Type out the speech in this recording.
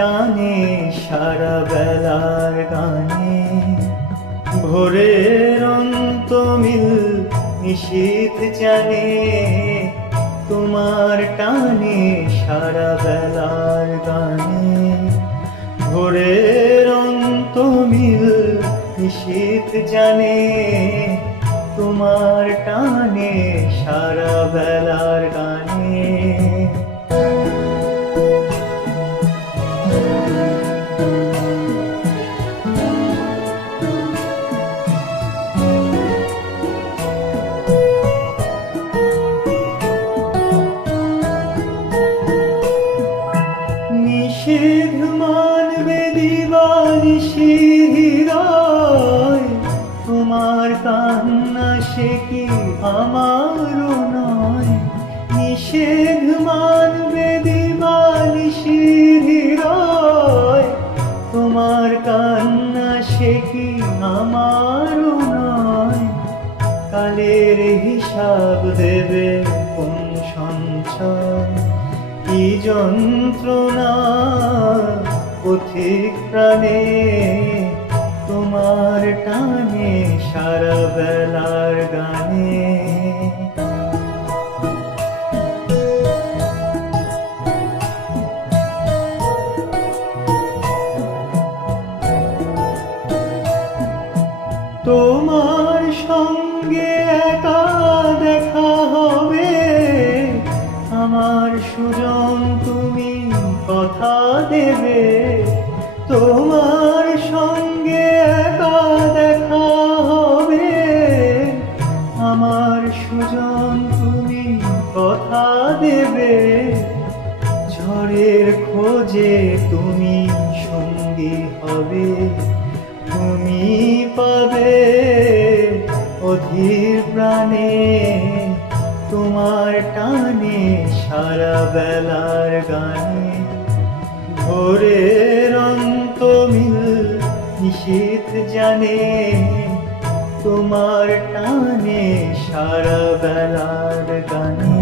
টানে সারা বেলার গানে, ভোরের অন্তমিল নিশীথ জানে, তোমার টানে সারা বেলার গানে, ভোরের অন্তমিল নিশীথ জানে, তোমার টানে সারা বেলার গানে। নিষেধ মানবে দিবানিশি হৃদয়, তোমার কান্না সে কি আমারও নয়। নিষেধ মানবে দিবানিশি হৃদয়, তোমার কান্না সে কি আমারও নয়। কালের হিসাব দেবে কোন সঞ্চয়, কি যন্ত্রণা পথিক প্রাণে, তোমার টানে সারা বেলার গানে। তোমার সঙ্গে একা দেখা হবে, আমার সুজন তুমি কথা দেবে। তোমার সঙ্গে একা দেখা হবে, আমার সুজন তুমি কথা দেবে। ঝড়ের খোঁজে তুমি সঙ্গী হবে, তুমি পাবে অধীর প্রাণে, তোমার টানে সারা বেলার গানে। ভোরের অন্তমিল নিশীথ জানে, তোমার টানে সারা বেলার গানে।